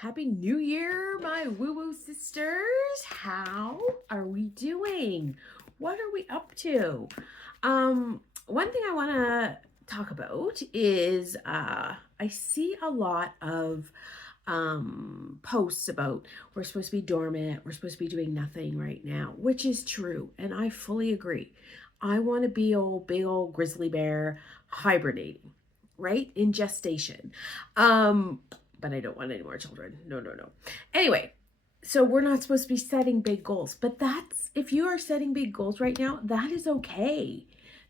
Happy New Year, my woo-woo sisters. How are we doing? What are we up to? One thing I want to talk about is I see a lot of posts about we're supposed to be dormant, we're supposed to be doing nothing right now, which is true, and I fully agree. I want to be old, big old grizzly bear hibernating, right? In gestation. But I don't want any more children. No, no, no. Anyway, so we're not supposed to be setting big goals, but if you are setting big goals right now, that is okay.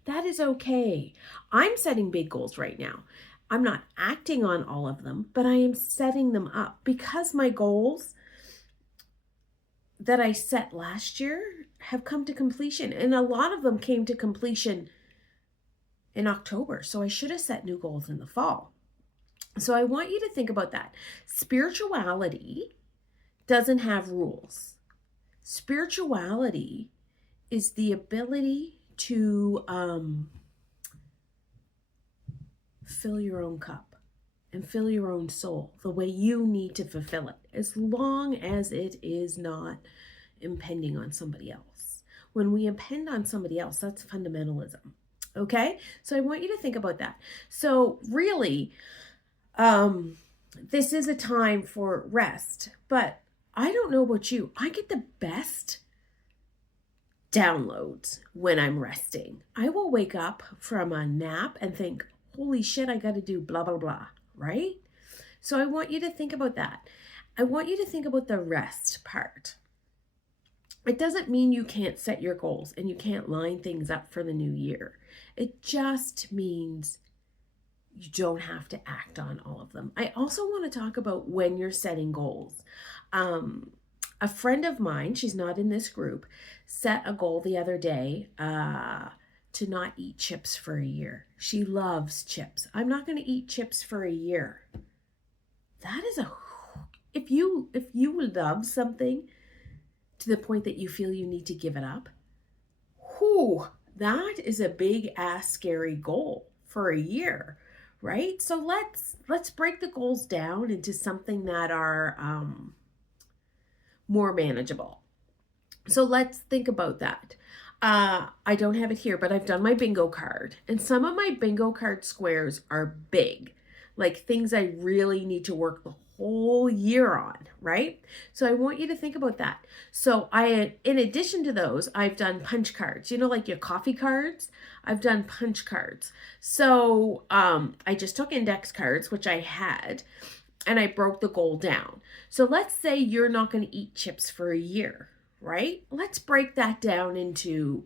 That is okay. I'm setting big goals right now. I'm not acting on all of them, but I am setting them up because my goals that I set last year have come to completion, and a lot of them came to completion in October. So I should have set new goals in the fall. So I want you to think about that. Spirituality doesn't have rules. Spirituality is the ability to fill your own cup and fill your own soul the way you need to fulfill it, as long as it is not impending on somebody else. When we impend on somebody else, that's fundamentalism. Okay? So I want you to think about that. So really, this is a time for rest, but I don't know about you. I get the best downloads when I'm resting. I will wake up from a nap and think, holy shit, I got to do blah, blah, blah, right? So I want you to think about that. I want you to think about the rest part. It doesn't mean you can't set your goals and you can't line things up for the new year. It just means you don't have to act on all of them. I also want to talk about when you're setting goals. A friend of mine, she's not in this group, set a goal the other day to not eat chips for a year. She loves chips. I'm not going to eat chips for a year. That is if you love something to the point that you feel you need to give it up, that is a big ass scary goal for a year. Right? So let's break the goals down into something that are more manageable. So let's think about that. I don't have it here, but I've done my bingo card, and some of my bingo card squares are big, like things I really need to work the whole year on, right? So I want you to think about that. So in addition to those, I've done punch cards, like your coffee cards. I've done punch cards. So I just took index cards, which I had, and I broke the goal down. So let's say you're not going to eat chips for a year, right? Let's break that down into,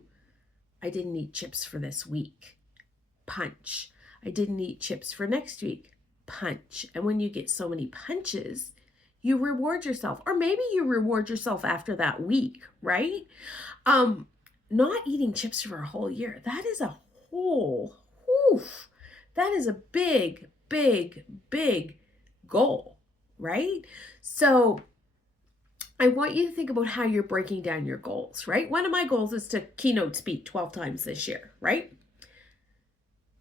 I didn't eat chips for this week, punch. I didn't eat chips for next week, punch. And when you get so many punches, you reward yourself, or maybe you reward yourself after that week, right? Not eating chips for a whole year, that is a that is a big, big, big goal, right? So I want you to think about how you're breaking down your goals, right? One of my goals is to keynote speak 12 times this year, right?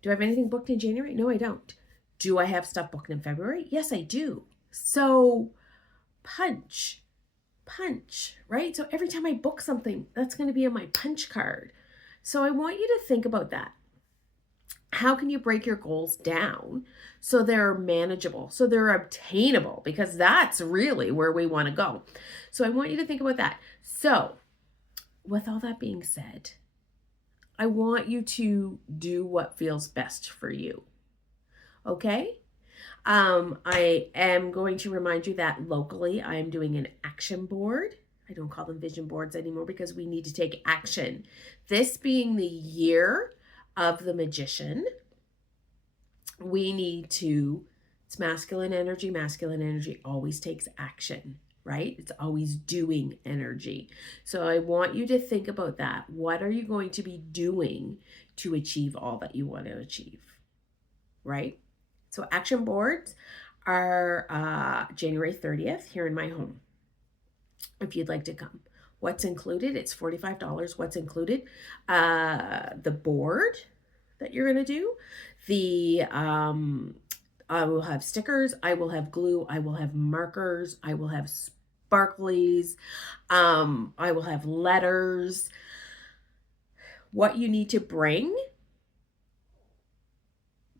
Do I have anything booked in January? No, I don't. Do I have stuff booked in February? Yes, I do. So punch, right? So every time I book something, that's going to be on my punch card. So I want you to think about that. How can you break your goals down so they're manageable, so they're obtainable? Because that's really where we want to go. So I want you to think about that. So with all that being said, I want you to do what feels best for you. Okay? I am going to remind you that locally I am doing an action board. I don't call them vision boards anymore because we need to take action. This being the year of the magician, we need to, it's masculine energy always takes action, right? It's always doing energy. So I want you to think about that. What are you going to be doing to achieve all that you want to achieve, right? So action boards are January 30th here in my home, if you'd like to come. What's included? It's $45. What's included? The board that you're going to do, the I will have stickers, I will have glue, I will have markers, I will have sparklies, I will have letters. What you need to bring,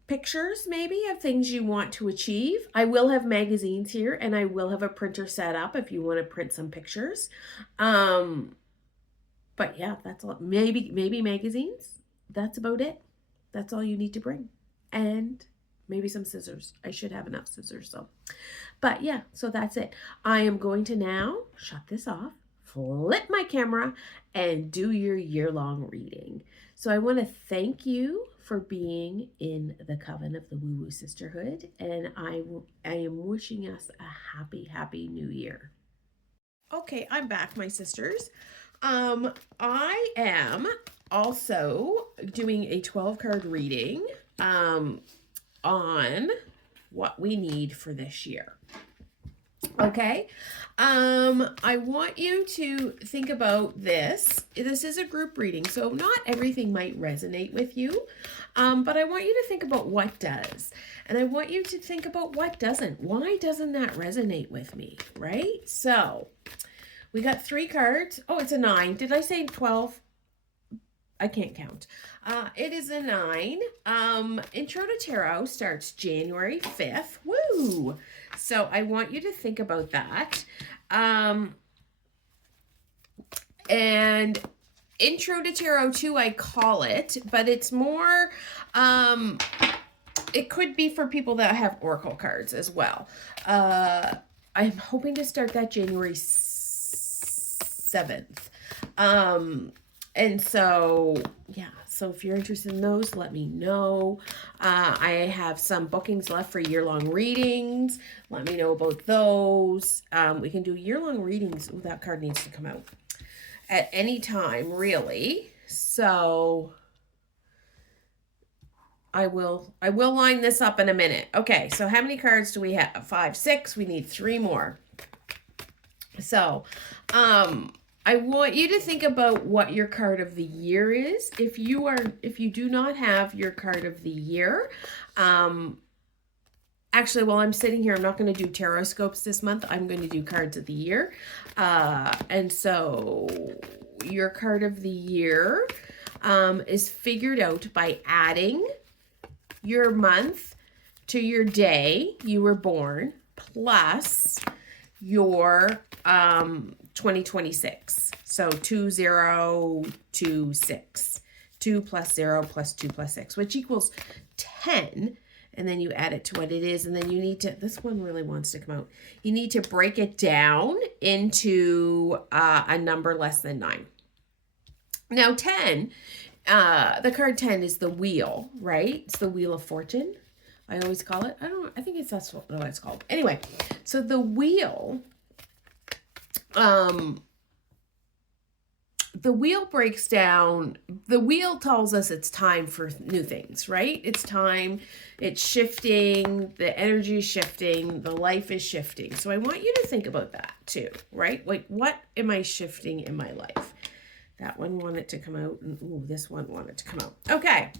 pictures maybe of things you want to achieve. I will have magazines here, and I will have a printer set up if you want to print some pictures. But yeah, that's all. Maybe magazines. That's about it. That's all you need to bring. And maybe some scissors. I should have enough scissors, so. But yeah, so that's it. I am going to now shut this off, flip my camera, and do your year-long reading. So I want to thank you for being in the Coven of the Woo Woo Sisterhood, and I am wishing us a happy new year. Okay, I'm back, my sisters. I am also doing a 12-card reading on what we need for this year. Okay, I want you to think about this. This is a group reading, so not everything might resonate with you, but I want you to think about what does, and I want you to think about what doesn't. Why doesn't that resonate with me, right? So we got 3 cards. Oh, it's a 9. Did I say 12? I can't count. It is a 9. Intro to Tarot starts January 5th. Woo! So I want you to think about that. And Intro to Tarot 2, I call it, but it's more, it could be for people that have Oracle cards as well. I'm hoping to start that January 7th. And so, yeah, so if you're interested in those, let me know. I have some bookings left for year-long readings. Let me know about those. We can do year-long readings. Ooh, that card needs to come out at any time, really. So I will line this up in a minute. Okay, so how many cards do we have? 5, 6. We need 3 more. So, I want you to think about what your card of the year is. If you do not have your card of the year, actually, while I'm sitting here, I'm not going to do tarot scopes this month. I'm going to do cards of the year. And so your card of the year is figured out by adding your month to your day you were born plus your 2026. So 2026. 2 plus 0 plus 2 plus 6, which equals 10. And then you add it to what it is. And then you need to, this one really wants to come out. You need to break it down into a number less than 9. Now 10, the card 10 is the wheel, right? It's the Wheel of Fortune. I always call it. I think that's what it's called. Anyway, so the wheel, the wheel breaks down, the wheel tells us it's time for new things, right? It's time, it's shifting, the energy is shifting, the life is shifting. So I want you to think about that too, right? Like, what am I shifting in my life? That one wanted to come out, and ooh, this one wanted to come out. Okay,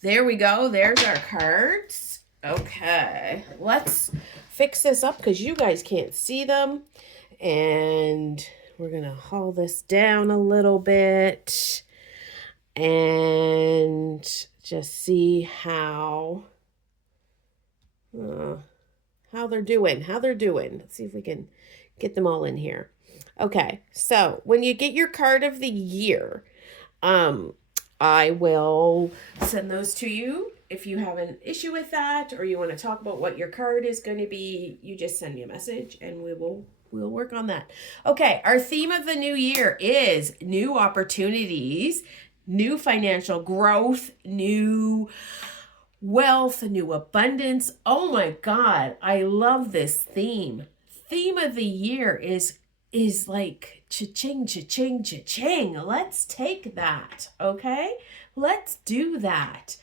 there we go. There's our cards. Okay, let's fix this up because you guys can't see them. And we're going to haul this down a little bit and just see how they're doing. Let's see if we can get them all in here. Okay, so when you get your card of the year, I will send those to you. If you have an issue with that or you want to talk about what your card is going to be, you just send me a message and we'll work on that. Okay, our theme of the new year is new opportunities, new financial growth, new wealth, new abundance. Oh my God, I love this theme. Theme of the year is like cha-ching, cha-ching, cha-ching. Let's take that, okay? Let's do that.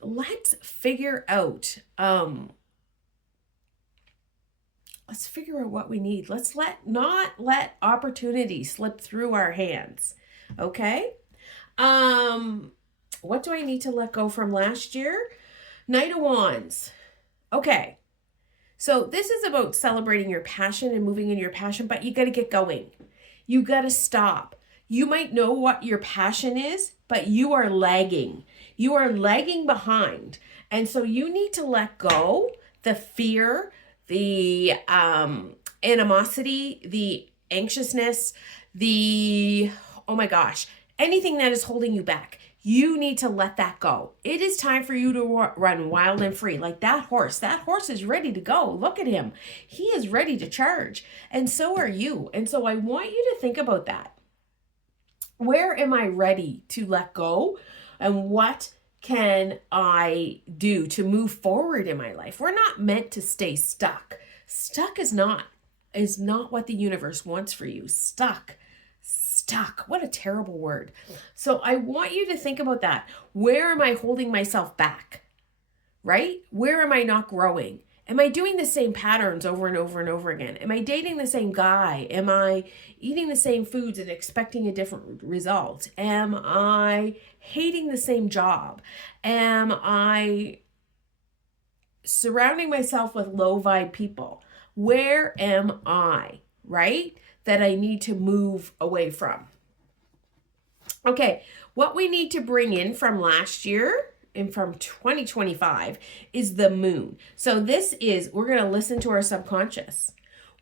Let's figure out what we need. Let's not let opportunities slip through our hands. Okay? What do I need to let go from last year? Knight of Wands. Okay. So this is about celebrating your passion and moving in your passion, but you got to get going. You got to stop. You might know what your passion is, but you are lagging. You are lagging behind. And so you need to let go the fear, the animosity, the anxiousness, the, oh my gosh, anything that is holding you back. You need to let that go. It is time for you to run wild and free. Like that horse. That horse is ready to go. Look at him. He is ready to charge. And so are you. And so I want you to think about that. Where am I ready to let go? And what can I do to move forward in my life? We're not meant to stay stuck. Stuck is not what the universe wants for you. Stuck. What a terrible word. So I want you to think about that. Where am I holding myself back? Right? Where am I not growing? Am I doing the same patterns over and over and over again? Am I dating the same guy? Am I eating the same foods and expecting a different result? Am I hating the same job? Am I surrounding myself with low vibe people? Where am I, right? That I need to move away from. Okay, what we need to bring in from last year and from 2025 is the moon. So we're going to listen to our subconscious.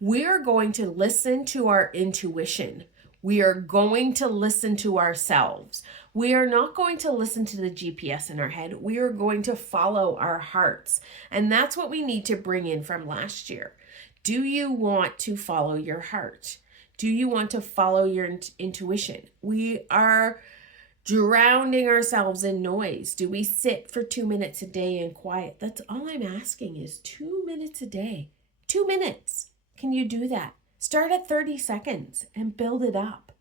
We're going to listen to our intuition. We are going to listen to ourselves. We are not going to listen to the GPS in our head. We are going to follow our hearts. And that's what we need to bring in from last year. Do you want to follow your heart? Do you want to follow your intuition? We are drowning ourselves in noise. Do we sit for 2 minutes a day in quiet? That's all I'm asking is 2 minutes a day. 2 minutes. Can you do that? Start at 30 seconds and build it up,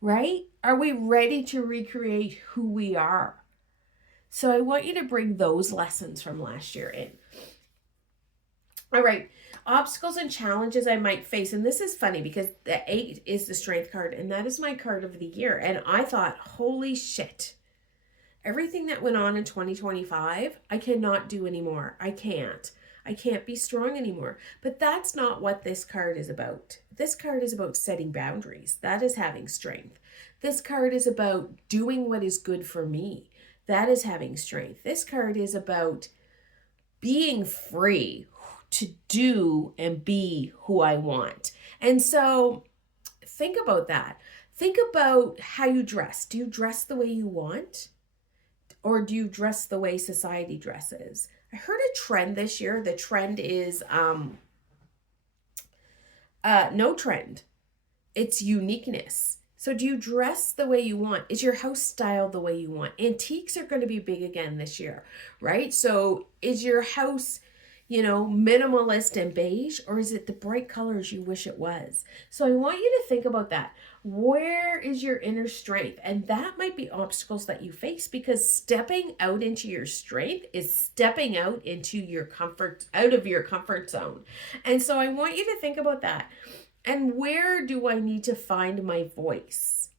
right? Are we ready to recreate who we are? So I want you to bring those lessons from last year in. All right. Obstacles and challenges I might face. And this is funny because the 8 is the strength card and that is my card of the year. And I thought, holy shit, everything that went on in 2025, I cannot do anymore. I can't be strong anymore. But that's not what this card is about. This card is about setting boundaries. That is having strength. This card is about doing what is good for me. That is having strength. This card is about being free to do and be who I want. And so think about that. Think about how you dress. Do you dress the way you want? Or do you dress the way society dresses? I heard a trend this year. The trend is no trend. It's uniqueness. So do you dress the way you want? Is your house styled the way you want? Antiques are going to be big again this year, right? So is your house minimalist and beige, or is it the bright colors you wish it was? So I want you to think about that. Where is your inner strength? And that might be obstacles that you face because stepping out into your strength is stepping out of your comfort zone. And so I want you to think about that. And where do I need to find my voice?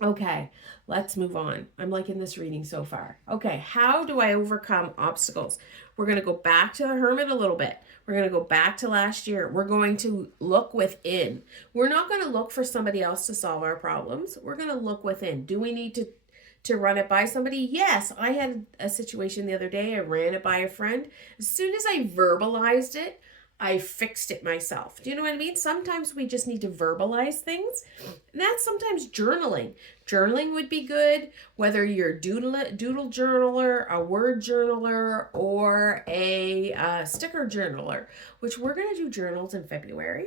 Okay, let's move on. I'm liking this reading so far. Okay, how do I overcome obstacles? We're going to go back to the Hermit a little bit. We're going to go back to last year. We're going to look within. We're not going to look for somebody else to solve our problems. We're going to look within. Do we need to run it by somebody? Yes, I had a situation the other day. I ran it by a friend. As soon as I verbalized it, I fixed it myself. Do you know what I mean? Sometimes we just need to verbalize things. And that's sometimes journaling. Journaling would be good, whether you're a doodle journaler, a word journaler, or a sticker journaler, which we're going to do journals in February.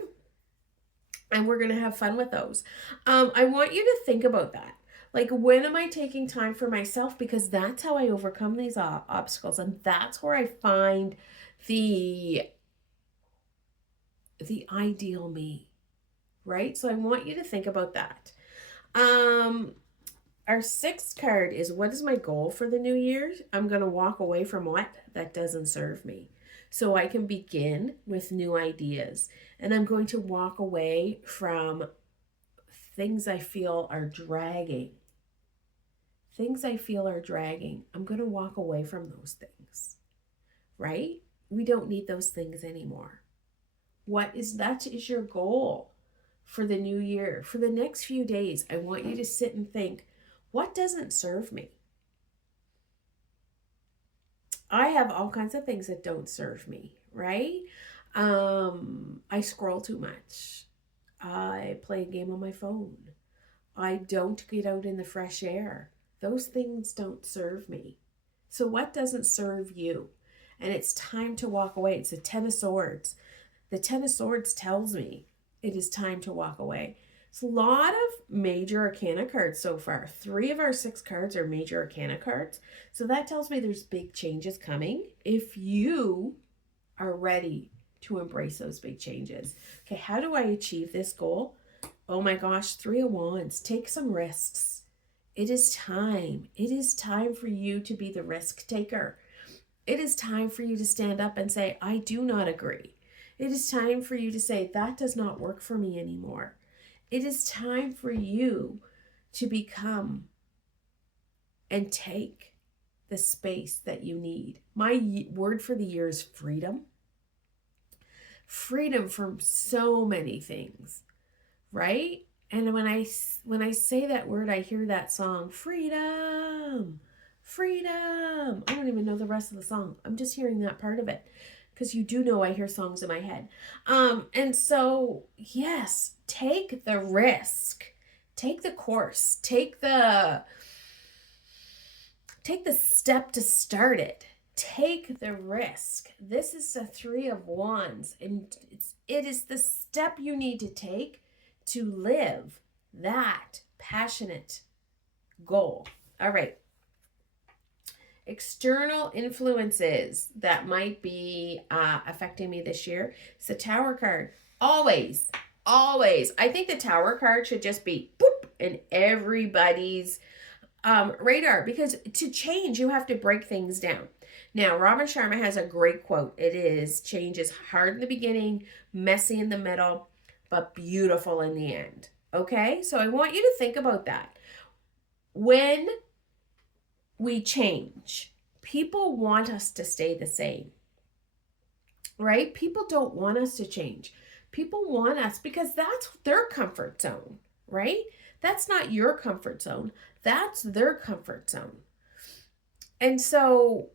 And we're going to have fun with those. I want you to think about that. Like, when am I taking time for myself? Because that's how I overcome these obstacles. And that's where I find the ideal me, right? So I want you to think about that. Our 6th card is, what is my goal for the new year? I'm going to walk away from what that doesn't serve me so I can begin with new ideas. And I'm going to walk away from things I feel are dragging. I'm going to walk away from those things, right? We don't need those things anymore. That is your goal for the new year. For the next few days, I want you to sit and think, what doesn't serve me? I have all kinds of things that don't serve me, right? I scroll too much. I play a game on my phone. I don't get out in the fresh air. Those things don't serve me. So what doesn't serve you? And it's time to walk away. It's the Ten of Swords. The Ten of Swords tells me it is time to walk away. It's a lot of major arcana cards so far. 3 of our 6 cards are major arcana cards. So that tells me there's big changes coming if you are ready to embrace those big changes. Okay, how do I achieve this goal? Oh my gosh, 3 of Wands. Take some risks. It is time. It is time for you to be the risk taker. It is time for you to stand up and say, I do not agree. It is time for you to say, that does not work for me anymore. It is time for you to become and take the space that you need. My word for the year is freedom. Freedom from so many things, right? And when I say that word, I hear that song, freedom, freedom. I don't even know the rest of the song. I'm just hearing that part of it, because you do know I hear songs in my head. And so, yes, take the risk, take the course, take the step to start it. Take the risk. This is the 3 of Wands, and it is the step you need to take to live that passionate goal. All right. External influences that might be affecting me this year. It's the Tower card. Always. I think the Tower card should just be boop in everybody's radar, because to change, you have to break things down. Now, Robin Sharma has a great quote. It is, change is hard in the beginning, messy in the middle, but beautiful in the end. Okay? So I want you to think about that. When we change, people want us to stay the same, right? People don't want us to change. People want us because that's their comfort zone, right? That's not your comfort zone. That's their comfort zone. And so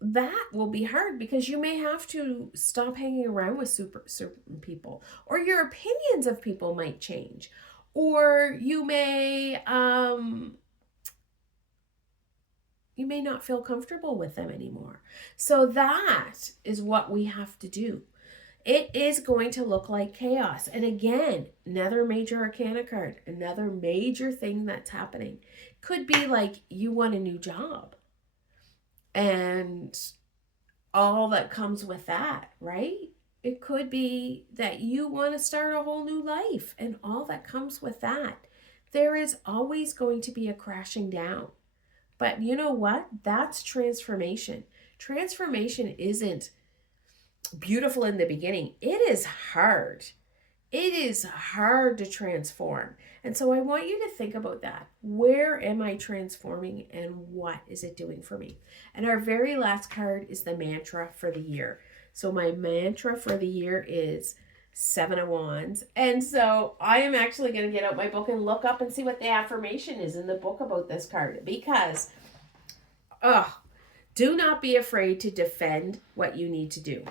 that will be hard, because you may have to stop hanging around with certain people, or your opinions of people might change, or you may not feel comfortable with them anymore. So that is what we have to do. It is going to look like chaos. And again, another major arcana card, another major thing that's happening. Could be like you want a new job and all that comes with that, right? It could be that you want to start a whole new life and all that comes with that. There is always going to be a crashing down. But you know what? That's transformation. Transformation isn't beautiful in the beginning. It is hard. It is hard to transform. And so I want you to think about that. Where am I transforming, and what is it doing for me? And our very last card is the mantra for the year. So my mantra for the year is 7 of Wands. And so I am actually going to get out my book and look up and see what the affirmation is in the book about this card, because do not be afraid to defend what you need to do.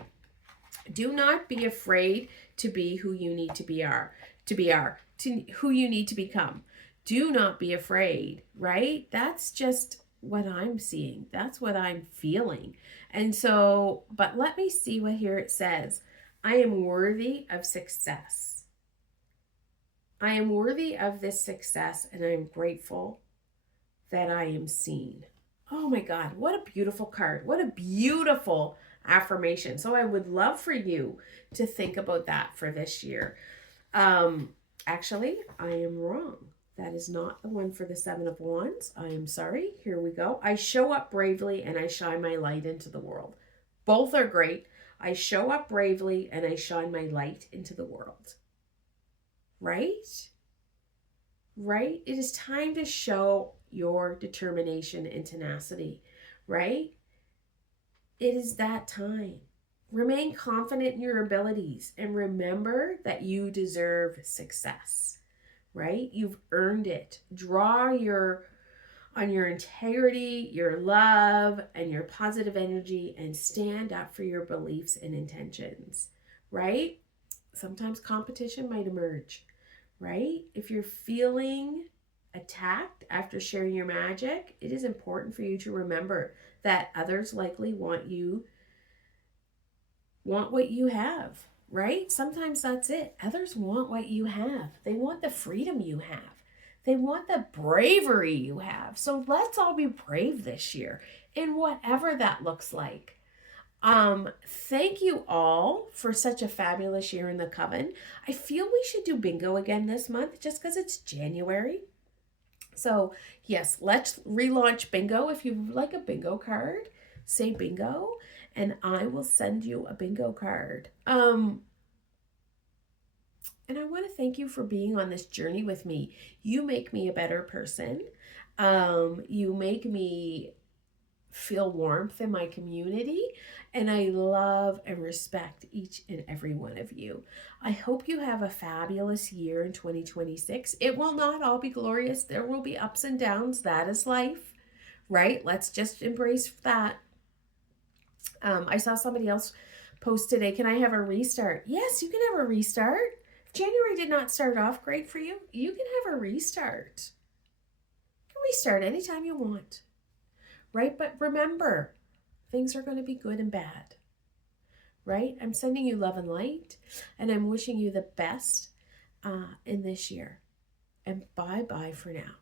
Do not be afraid to be who you need to be, who you need to become. Do not be afraid, right? That's just what I'm seeing. That's what I'm feeling. And so, but let me see what here it says. I am worthy of success. I am worthy of this success, and I'm grateful that I am seen. Oh my God, what a beautiful card. What a beautiful affirmation. So I would love for you to think about that for this year. Actually, I am wrong. That is not the one for the 7 of Wands. I am sorry. Here we go. I show up bravely and I shine my light into the world. Both are great. I show up bravely and I shine my light into the world. Right? Right? It is time to show your determination and tenacity, right? It is that time. Remain confident in your abilities and remember that you deserve success, right? You've earned it. Draw on your integrity, your love, and your positive energy and stand up for your beliefs and intentions, right? Sometimes competition might emerge, right? If you're feeling attacked after sharing your magic, it is important for you to remember that others likely want what you have, right? Sometimes that's it. Others want what you have. They want the freedom you have. They want the bravery you have. So let's all be brave this year in whatever that looks like. Thank you all for such a fabulous year in the Coven. I feel we should do bingo again this month just because it's January. So, yes, let's relaunch bingo. If you would like a bingo card, say bingo, and I will send you a bingo card. And I want to thank you for being on this journey with me. You make me a better person. You make me feel warmth in my community, and I love and respect each and every one of you. I hope you have a fabulous year in 2026. It will not all be glorious. There will be ups and downs. That is life, right? Let's just embrace that. I saw somebody else post today, can I have a restart? Yes, you can have a restart. If January did not start off great for you, you can have a restart. You can restart anytime you want, right? But remember, things are going to be good and bad, right? I'm sending you love and light, and I'm wishing you the best in this year. And bye-bye for now.